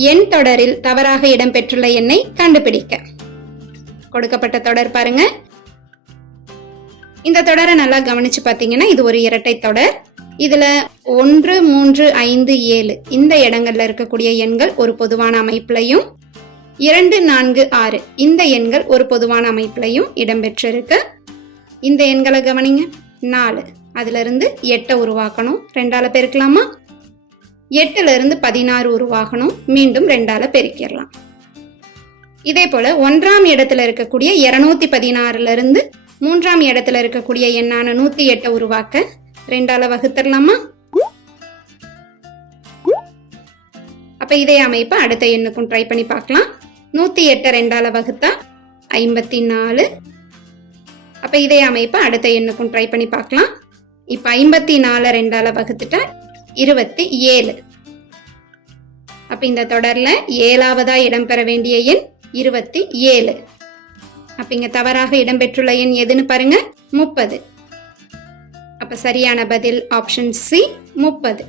எண் தொடரில் தவறாக இடம்பெற்றுள்ள எண்ணை கண்டுபிடிக்க. கொடுக்கப்பட்ட தொடர் பாருங்க. இந்த தொடரை நல்லா கவனிச்சு பார்த்தீங்கன்னா இது ஒரு இரட்டை தொடர். இதுல ஒன்று மூன்று ஐந்து ஏழு இந்த இடங்கள்ல இருக்கக்கூடிய எண்கள் ஒரு பொதுவான அமைப்புலையும் இரண்டு நான்கு ஆறு இந்த எண்கள் ஒரு பொதுவான அமைப்பிலையும் இடம்பெற்றிருக்கு. இந்த எண்களை கவனிங்க. நாலு. அதுல இருந்து எட்டை உருவாக்கணும். ரெண்டால பெருக்கலாமா? எட்டுல இருந்து பதினாறு உருவாகணும். மீண்டும் ரெண்டால பெருக்கிடலாம். இதே போல ஒன்றாம் இடத்துல இருக்கக்கூடிய இருநூத்தி பதினாறுல இருந்து மூன்றாம் இடத்துல இருக்கக்கூடிய எண்ணான நூத்தி எட்டை உருவாக்க ரெண்டால வகுத்தரலாமா அப்ப இதே அமைப்பை அடுத்த எண்ணுக்கும் ட்ரை பண்ணி பார்க்கலாம். நூத்தி எட்டை ரெண்டால வகுத்தா ஐம்பத்தி நாலு அப்ப இதே அமைப்பை அடுத்த எண்ணுக்கும் ட்ரை பண்ணி பார்க்கலாம். இப்ப ஐம்பத்தி நாலு ரெண்டால வகுத்துட்டா இருபத்தி ஏழு. அப்ப இந்த தொடர்ல ஏழாவதா இடம்பெற வேண்டிய எண் இருபத்தி ஏழு. அப்ப இங்க தவறாக இடம்பெற்றுள்ள எண் எதுன்னு பாருங்க முப்பது. அப்ப சரியான பதில் ஆப்ஷன் சி முப்பது.